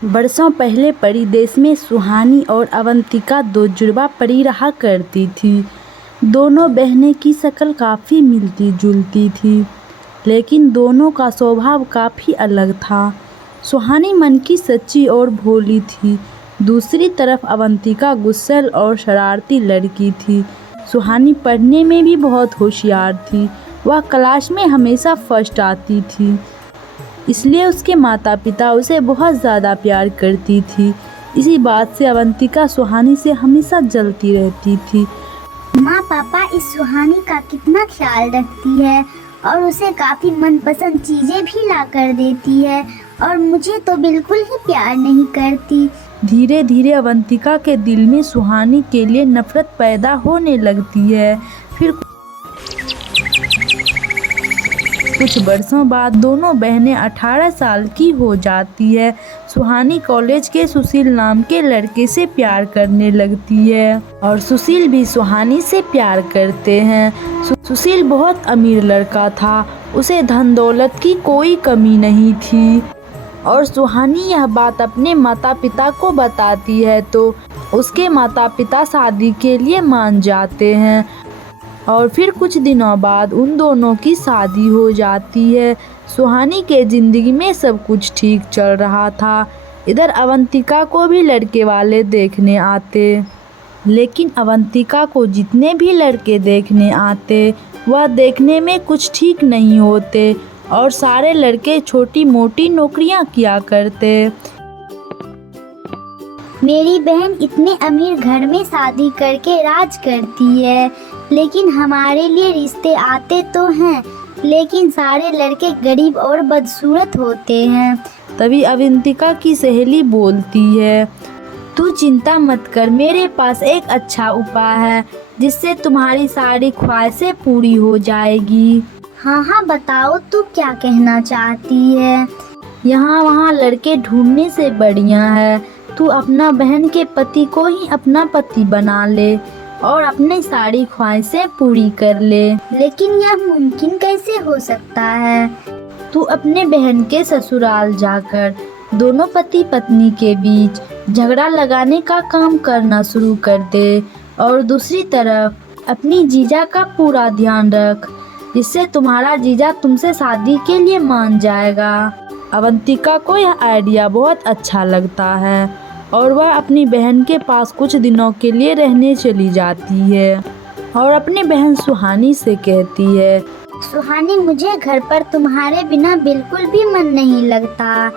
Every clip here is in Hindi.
बरसों पहले परी देश में सुहानी और अवंतिका दो जुड़वा परी रहा करती थी। दोनों बहनें की शक्ल काफ़ी मिलती जुलती थी, लेकिन दोनों का स्वभाव काफ़ी अलग था। सुहानी मन की सच्ची और भोली थी। दूसरी तरफ अवंतिका गुस्सैल और शरारती लड़की थी। सुहानी पढ़ने में भी बहुत होशियार थी। वह क्लास में हमेशा फर्स्ट आती थी, इसलिए उसके माता पिता उसे बहुत ज़्यादा प्यार करती थी। इसी बात से अवंतिका सुहानी से हमेशा जलती रहती थी। माँ पापा इस सुहानी का कितना ख्याल रखती है और उसे काफ़ी मनपसंद चीज़ें भी ला कर देती है, और मुझे तो बिल्कुल ही प्यार नहीं करती। धीरे धीरे अवंतिका के दिल में सुहानी के लिए नफरत पैदा होने लगती है। फिर कुछ बरसों बाद दोनों बहनें 18 साल की हो जाती है। सुहानी कॉलेज के सुशील नाम के लड़के से प्यार करने लगती है और सुशील भी सुहानी से प्यार करते हैं। सुशील बहुत अमीर लड़का था, उसे धन दौलत की कोई कमी नहीं थी और सुहानी यह बात अपने माता पिता को बताती है तो उसके माता पिता शादी के लिए मान जाते हैं और फिर कुछ दिनों बाद उन दोनों की शादी हो जाती है। सुहानी के ज़िंदगी में सब कुछ ठीक चल रहा था। इधर अवंतिका को भी लड़के वाले देखने आते, लेकिन अवंतिका को जितने भी लड़के देखने आते वह देखने में कुछ ठीक नहीं होते और सारे लड़के छोटी मोटी नौकरियां किया करते। मेरी बहन इतने अमीर घर में शादी करके राज करती है, लेकिन हमारे लिए रिश्ते आते तो हैं, लेकिन सारे लड़के गरीब और बदसूरत होते हैं। तभी अवंतिका की सहेली बोलती है, तू चिंता मत कर, मेरे पास एक अच्छा उपाय है जिससे तुम्हारी सारी ख्वाहिशें पूरी हो जाएगी। हाँ बताओ, तू क्या कहना चाहती है? यहाँ वहाँ लड़के ढूंढने से बढ़िया है तू अपना बहन के पति को ही अपना पति बना ले और अपनी सारी ख्वाहिशें पूरी कर ले। लेकिन यह मुमकिन कैसे हो सकता है? तू अपने बहन के ससुराल जाकर दोनों पति पत्नी के बीच झगड़ा लगाने का काम करना शुरू कर दे और दूसरी तरफ अपनी जीजा का पूरा ध्यान रख, जिससे तुम्हारा जीजा तुमसे शादी के लिए मान जाएगा। अवंतिका को यह आइडिया बहुत अच्छा लगता है और वह अपनी बहन के पास कुछ दिनों के लिए रहने चली जाती है और अपनी बहन सुहानी से कहती है, सुहानी, मुझे घर पर तुम्हारे बिना बिल्कुल भी मन नहीं लगता,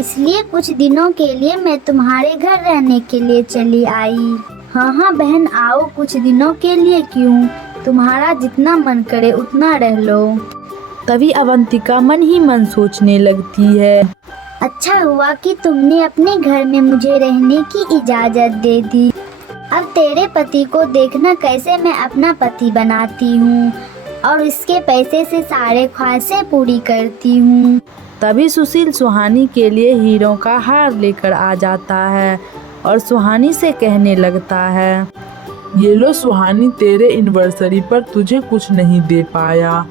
इसलिए कुछ दिनों के लिए मैं तुम्हारे घर रहने के लिए चली आई। हाँ बहन, आओ, कुछ दिनों के लिए क्यों, तुम्हारा जितना मन करे उतना रह लो। तभी अवंतिका मन ही मन सोचने लगती है, अच्छा हुआ कि तुमने अपने घर में मुझे रहने की इजाज़त दे दी। अब तेरे पति को देखना कैसे मैं अपना पति बनाती हूँ और इसके पैसे से सारे ख्वाहिशें पूरी करती हूँ। तभी सुशील सुहानी के लिए हीरों का हार लेकर आ जाता है और सुहानी से कहने लगता है, ये लो सुहानी, तेरे एनिवर्सरी पर तुझे कुछ नहीं दे पाया,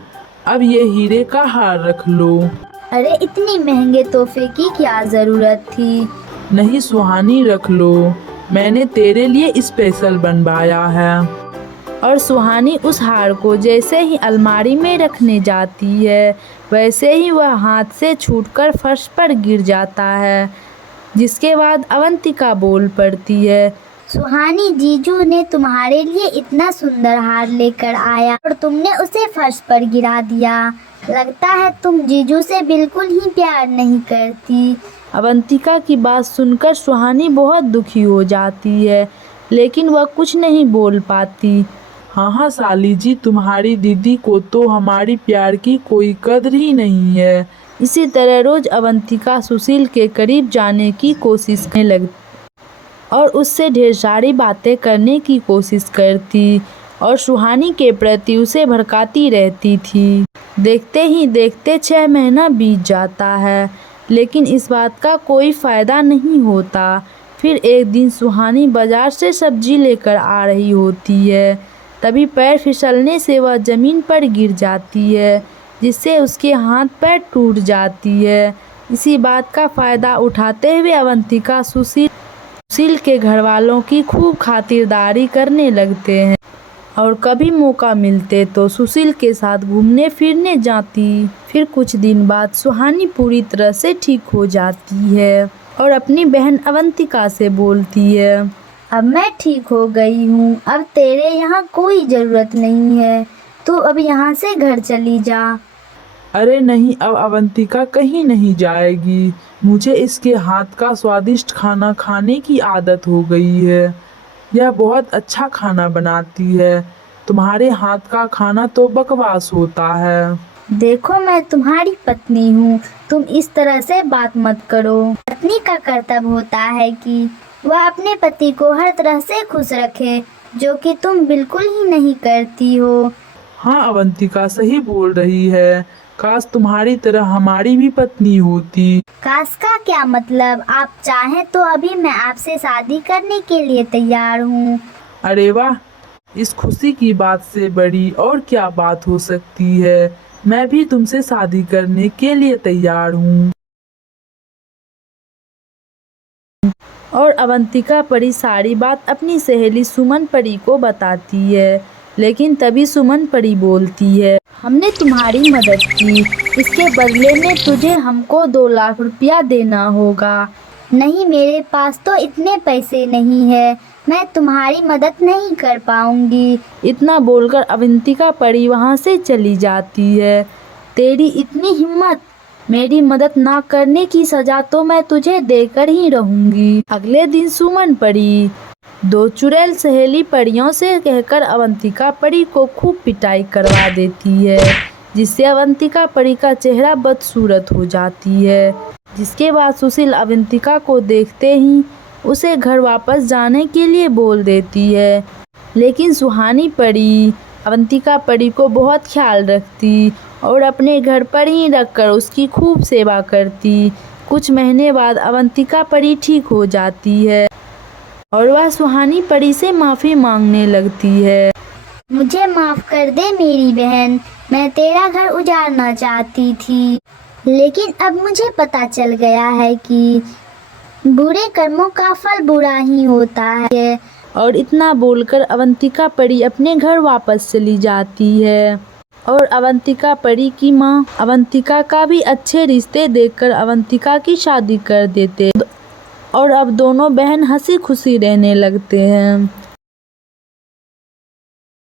अब ये हीरे का हार रख लो। अरे इतनी महंगे तोहफे की क्या ज़रूरत थी? नहीं सुहानी, रख लो, मैंने तेरे लिए स्पेशल बनवाया है। और सुहानी उस हार को जैसे ही अलमारी में रखने जाती है वैसे ही वह हाथ से छूटकर फर्श पर गिर जाता है, जिसके बाद अवंतिका बोल पड़ती है, सुहानी, जीजू ने तुम्हारे लिए इतना सुंदर हार लेकर आया और तुमने उसे फर्श पर गिरा दिया। लगता है तुम जीजू से बिल्कुल ही प्यार नहीं करती। अवंतिका की बात सुनकर सुहानी बहुत दुखी हो जाती है, लेकिन वह कुछ नहीं बोल पाती। हाँ साली जी, तुम्हारी दीदी को तो हमारी प्यार की कोई कदर ही नहीं है। इसी तरह रोज अवंतिका सुशील के करीब जाने की कोशिश करने लगती और उससे ढेर सारी बातें करने की कोशिश करती और सुहानी के प्रति उसे भड़काती रहती थी। देखते ही देखते 6 महीना बीत जाता है, लेकिन इस बात का कोई फ़ायदा नहीं होता। फिर एक दिन सुहानी बाजार से सब्जी लेकर आ रही होती है, तभी पैर फिसलने से वह ज़मीन पर गिर जाती है, जिससे उसके हाथ पैर टूट जाती है इसी बात का फायदा उठाते हुए अवंतिका सुशील के घर वालों की खूब खातिरदारी करने लगते हैं और कभी मौका मिलते तो सुशील के साथ घूमने फिरने जाती। फिर कुछ दिन बाद सुहानी पूरी तरह से ठीक हो जाती है और अपनी बहन अवंतिका से बोलती है, अब मैं ठीक हो गई हूँ, अब तेरे यहाँ कोई ज़रूरत नहीं है, तू अब यहाँ से घर चली जा। अरे नहीं, अब अवंतिका कहीं नहीं जाएगी। मुझे इसके हाथ का स्वादिष्ट खाना खाने की आदत हो गई है। यह बहुत अच्छा खाना बनाती है। तुम्हारे हाथ का खाना तो बकवास होता है। देखो मैं तुम्हारी पत्नी हूँ, तुम इस तरह से बात मत करो। पत्नी का कर्तव्य होता है कि वह अपने पति को हर तरह से खुश रखे, जो कि तुम बिल्कुल ही नहीं करती हो। हाँ, अवंतिका सही बोल रही है। काश तुम्हारी तरह हमारी भी पत्नी होती। काश का क्या मतलब? आप चाहें तो अभी मैं आपसे शादी करने के लिए तैयार हूँ। अरे वाह, इस खुशी की बात से बड़ी और क्या बात हो सकती है। मैं भी तुमसे शादी करने के लिए तैयार हूँ। और अवंतिका परी सारी बात अपनी सहेली सुमन परी को बताती है। लेकिन तभी सुमन परी बोलती है, हमने तुम्हारी मदद की, इसके बदले में तुझे हमको 2 लाख रुपया देना होगा। नहीं, मेरे पास तो इतने पैसे नहीं है, मैं तुम्हारी मदद नहीं कर पाऊंगी। इतना बोलकर अवंतिका परी वहाँ से चली जाती है। तेरी इतनी हिम्मत, मेरी मदद ना करने की सजा तो मैं तुझे देकर ही रहूंगी। अगले दिन सुमन परी 2 चुड़ैल सहेली परियों से कहकर अवंतिका परी को खूब पिटाई करवा देती है, जिससे अवंतिका परी का चेहरा बदसूरत हो जाती है। जिसके बाद सुशील अवंतिका को देखते ही उसे घर वापस जाने के लिए बोल देती है। लेकिन सुहानी परी अवंतिका परी को बहुत ख्याल रखती और अपने घर पर ही रखकर उसकी खूब सेवा करती। कुछ महीने बाद अवंतिका परी ठीक हो जाती है और वह सुहानी परी से माफ़ी मांगने लगती है। मुझे माफ कर दे मेरी बहन, मैं तेरा घर उजाड़ना चाहती थी, लेकिन अब मुझे पता चल गया है कि बुरे कर्मों का फल बुरा ही होता है। और इतना बोलकर अवंतिका परी अपने घर वापस चली जाती है और अवंतिका परी की माँ अवंतिका का भी अच्छे रिश्ते देखकर अवंतिका की शादी कर देते और अब दोनों बहन हंसी खुशी रहने लगते हैं।